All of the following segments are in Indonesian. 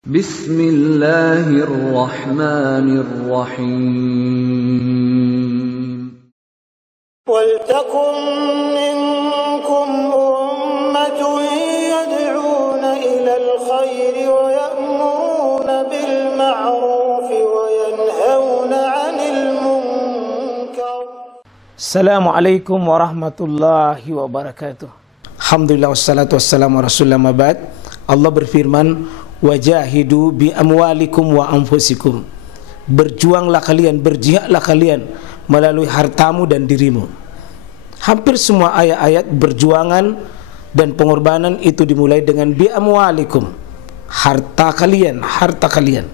Bismillahirrahmanirrahim. Waltakum minkum ummatun yad'una ilal khairi wa ya'muruna bil ma'rufi wa yanhauna 'anil munkar. Assalamualaikum warahmatullahi wabarakatuh. Alhamdulillah wassalatu wassalamu ala rasulillah ma ba'd. Allah berfirman, wajahidu bi amwalikum wa anfusikum. Berjuanglah kalian, berjihadlah kalian melalui hartamu dan dirimu. Hampir semua ayat-ayat berjuangan dan pengorbanan itu dimulai dengan bi amwalikum, harta kalian, harta kalian.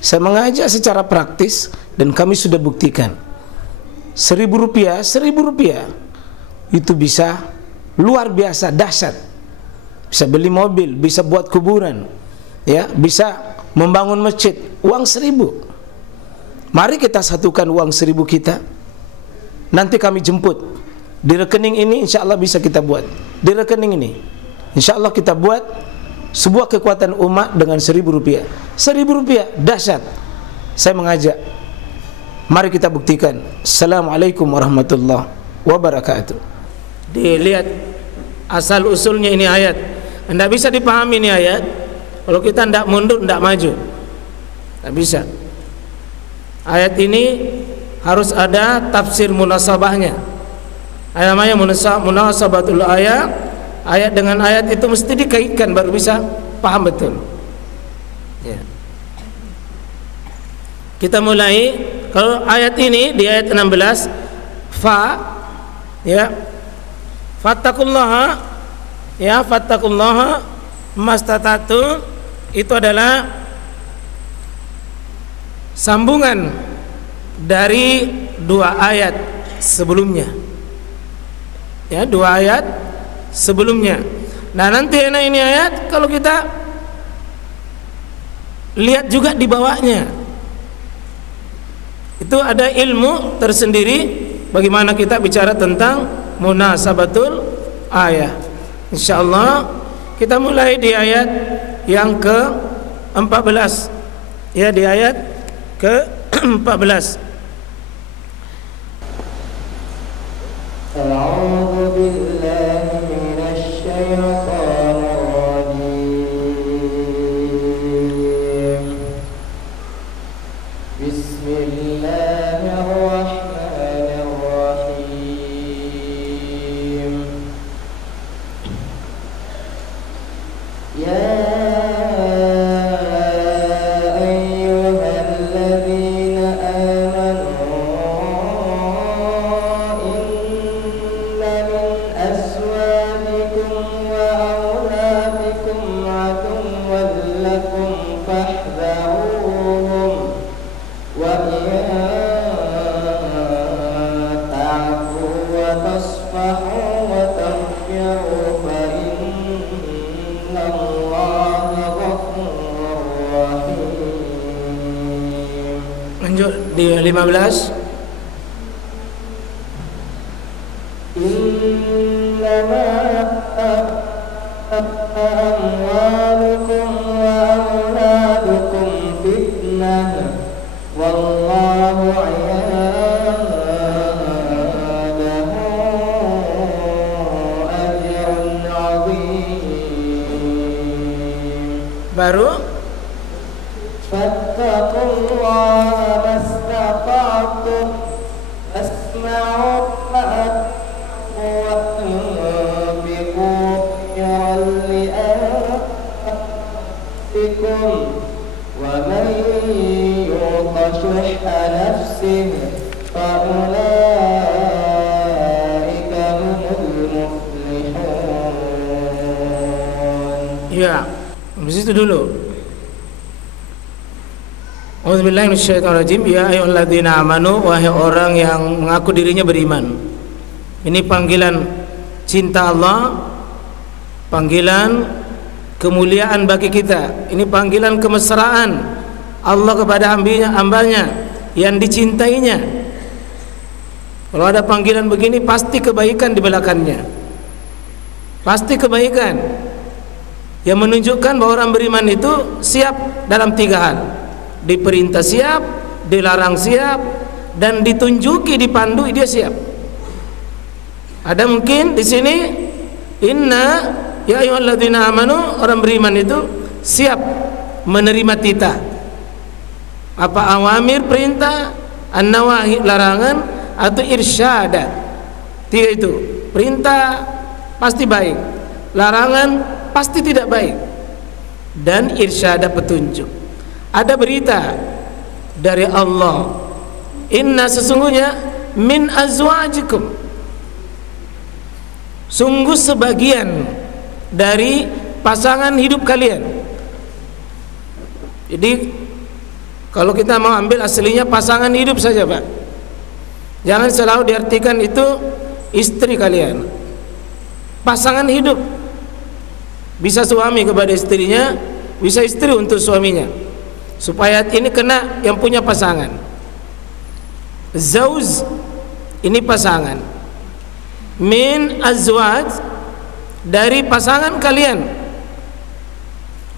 Saya mengajak secara praktis dan kami sudah buktikan. Rp1.000 itu bisa luar biasa dahsyat. Bisa beli mobil, bisa buat kuburan, ya, bisa membangun masjid. Uang 1.000. Mari kita satukan uang 1.000 kita. Nanti kami jemput di rekening ini, insya Allah bisa kita buat. Di rekening ini, insya Allah kita buat sebuah kekuatan umat dengan Rp1.000. Rp1.000 dahsyat. Saya mengajak, mari kita buktikan. Assalamualaikum warahmatullahi wabarakatuh. Dilihat asal usulnya ini ayat. Tidak bisa dipahami ini ayat kalau kita tidak mundur, tidak maju. Tidak bisa. Ayat ini harus ada tafsir munasabahnya. Ayat namanya munasabatul ayat. Ayat dengan ayat itu mesti dikaitkan baru bisa paham betul. Ya. Kita mulai. Kalau ayat ini di ayat 16, ya, fattakullaha, ya, fattakullaha mastata'tum, itu adalah sambungan dari dua ayat sebelumnya, ya, dua ayat sebelumnya. Nah, nanti ini ayat kalau kita lihat juga di bawahnya itu ada ilmu tersendiri bagaimana kita bicara tentang munasabatul ayat. Insyaallah kita mulai di ayat yang ke-14, ya, di ayat ke-14. A'udzu billahi minasy syaithanir rajim. Bismillahirrahmanirrahim. Ya ayyuhalladzina amanu inna min azwajikum wa awladikum aduwwan lakum fahdharuhum wa in ta'fu wa tasfahu wa taghfiru fa Lanjut di 15. Innama amwalukum wa auladukum fitnah wallahu 'indahu ajrun 'azim. Baru fattaqullaha mastata'tum wasma'u wa anfiqu khairan li anfusikum wa man yuqa shuhha nafsihi fa ulaika humul muflihun. ya, habis itu dulu. A'udzubillahi minasyaitonirrajim. Ya ayyuhalladzina amanu, wahai orang yang mengaku dirinya beriman. Ini panggilan cinta Allah, panggilan kemuliaan bagi kita. Ini panggilan kemesraan Allah kepada hambanya yang dicintainya. Kalau ada panggilan begini pasti kebaikan di belakangnya. Pasti kebaikan. yang menunjukkan bahwa orang beriman itu siap dalam 3 hal. Diperintah siap, dilarang siap, dan ditunjuki, dipandu dia siap. Ada mungkin di sini inna ya ayyuhalladzina amanu, orang beriman itu siap menerima titah. Apa awamir perintah, an-nawahi larangan, atau irsyada. 3 itu. Perintah pasti baik, larangan pasti tidak baik, dan irsyada petunjuk. Ada berita dari Allah, inna sesungguhnya min azwajikum, sungguh sebagian dari pasangan hidup kalian. Jadi kalau kita mau ambil aslinya pasangan hidup saja, Pak. Jangan selalu diartikan itu istri kalian. Pasangan hidup. Bisa suami kepada istrinya, bisa istri untuk suaminya. Supaya ini kena yang punya pasangan. Zauz ini pasangan. Min azwaj, dari pasangan kalian.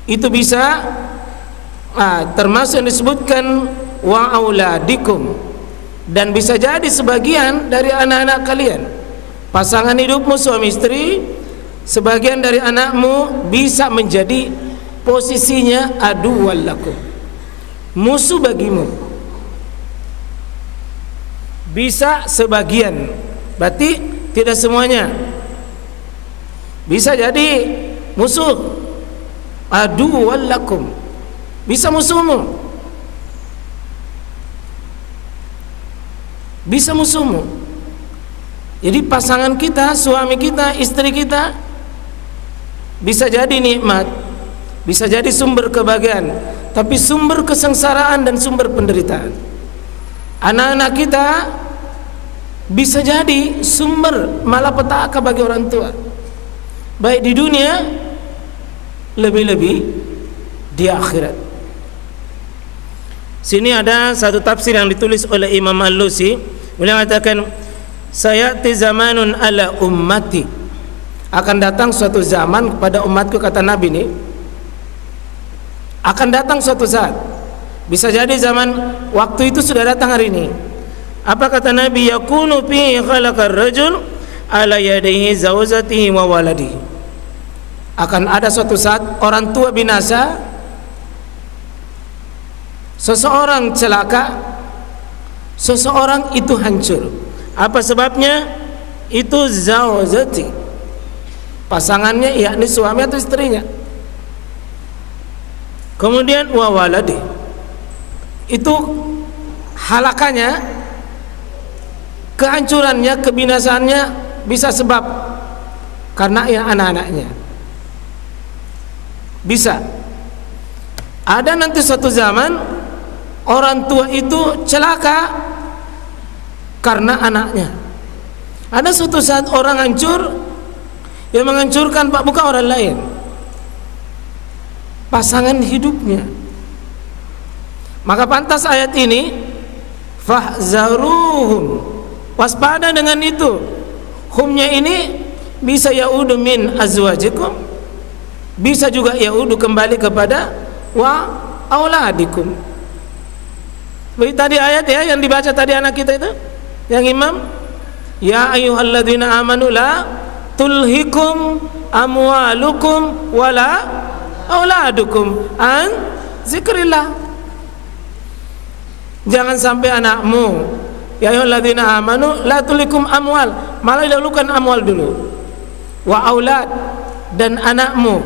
Itu bisa termasuk yang disebutkan wa auladikum, dan bisa jadi sebagian dari anak-anak kalian. Pasangan hidupmu suami istri, sebagian dari anakmu bisa menjadi posisinya aduwwal lakum, musuh bagimu. Bisa sebagian, berarti tidak semuanya. Bisa jadi musuh, aduwwal lakum, bisa musuhmu, bisa musuhmu. Jadi pasangan kita, suami kita, istri kita bisa jadi nikmat, bisa jadi sumber kebahagiaan, tapi sumber kesengsaraan dan sumber penderitaan. Anak-anak kita bisa jadi sumber malapetaka bagi orang tua, baik di dunia, lebih-lebih di akhirat. Sini ada satu tafsir yang ditulis oleh Imam Al-Lusi. Beliau mengatakan, sayati zamanun ala ummati, akan datang suatu zaman kepada umatku, kata Nabi ini akan datang suatu saat. Bisa jadi zaman waktu itu sudah datang hari ini. Apa kata Nabi? Yakunu fi khalaqar rajul ala yadayhi zawjatihi wa waladihi. Akan ada suatu saat orang tua binasa, seseorang celaka, seseorang itu hancur. Apa sebabnya? Itu zawjati, pasangannya, yakni suami atau istrinya. Kemudian wa waladi, itu halakannya, kehancurannya, kebinasaannya bisa sebab karena yang anak-anaknya. Bisa ada nanti suatu zaman orang tua itu celaka karena anaknya. Ada suatu saat orang hancur, yang menghancurkan Pak bukan orang lain, pasangan hidupnya. Maka pantas ayat ini, fahzaruhum, waspada dengan itu. Humnya ini bisa yaudu min azwajikum, bisa juga yaudu kembali kepada wa auladikum. Seperti tadi ayat ya yang dibaca tadi anak kita itu, yang imam, ya ayyuhalladzina amanu la tulhikum amwalukum wala auladukum an zikrillah. Jangan sampai anakmu, ya ayyuhalladzina amanu la tulhikum amwal, malah dahulukan amwal dulu, wa aulad, dan anakmu,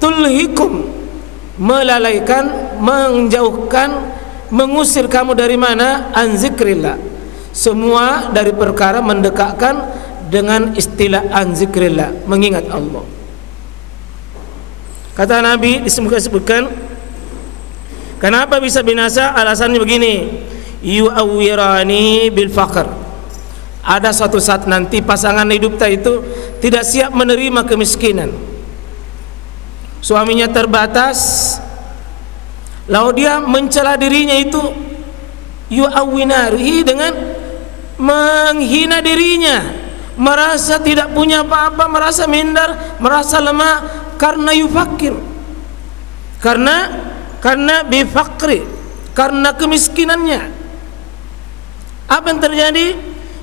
tulhikum, melalaikan, menjauhkan, mengusir kamu dari mana? An zikrillah. Semua dari perkara mendekatkan dengan istilah an zikrillah, mengingat Allah. Kata Nabi disebutkan, kenapa bisa binasa? Alasannya begini, yu'awwirani bil faqr. Ada suatu saat nanti pasangan hidup itu tidak siap menerima kemiskinan. Suaminya terbatas, lalu dia mencela dirinya itu, yu'awwinarihi, dengan menghina dirinya, merasa tidak punya apa-apa, merasa minder, merasa lemah, karena yufakir, karena bifakri, karena kemiskinannya. Apa yang terjadi?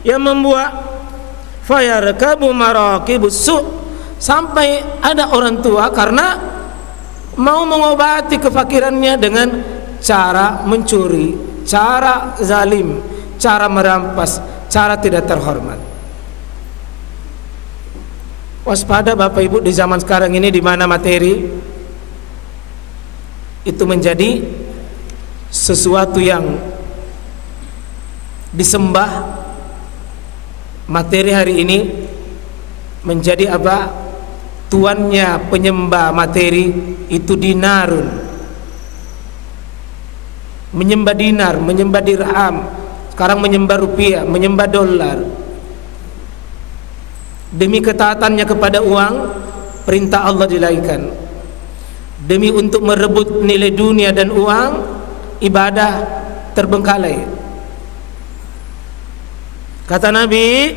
Yang membuat fayarkabu marakibus su', sampai ada orang tua karena mau mengobati kefakirannya dengan cara mencuri, cara zalim, cara merampas, cara tidak terhormat. Waspada Bapak Ibu di zaman sekarang ini, di mana materi itu menjadi sesuatu yang disembah. Materi hari ini menjadi apa? Tuannya penyembah materi itu dinarun, menyembah dinar, menyembah dirham, sekarang menyembah rupiah, menyembah dolar. Demi ketaatannya kepada uang, perintah Allah dilaikan. Demi untuk merebut nilai dunia dan uang, ibadah terbengkalai. Kata Nabi,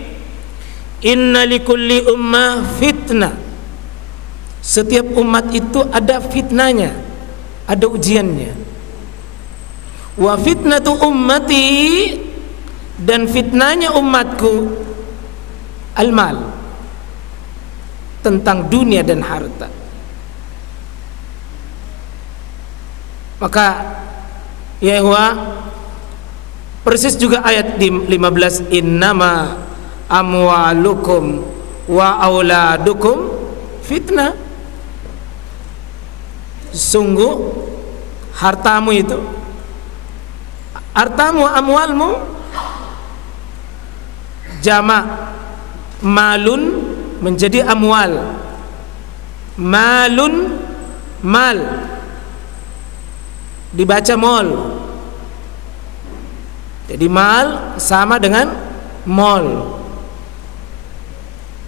inna likulli ummah fitnah. Setiap umat itu ada fitnahnya, ada ujiannya. Wa fitnatu ummati, dan fitnahnya umatku al-mal, tentang dunia dan harta. Maka ya ikhwah, persis juga ayat di 15, innama amwalukum wa auladukum fitnah. Sungguh hartamu itu, hartamu, amwalmu, jamak malun menjadi amwal. Malun, mal dibaca mol. Jadi mal sama dengan mol.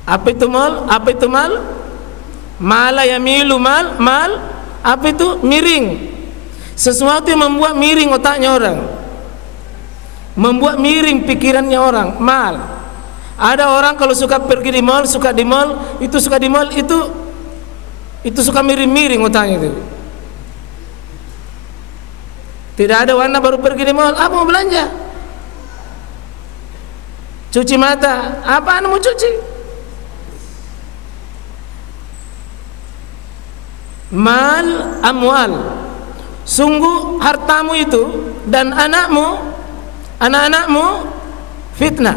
Apa itu mol? Apa itu mal? Mala yamilu mal, mal apa itu? Miring. Sesuatu yang membuat miring otaknya orang, membuat miring pikirannya orang. Mal. Ada orang kalau suka pergi di mall, suka di mall, itu suka di mall, itu suka miring-miring otaknya itu. Tidak ada warna baru pergi di mall, apa mau belanja? Cuci mata, apaan mau cuci? Mal, amwal. Sungguh hartamu itu dan anakmu, anak-anakmu fitnah.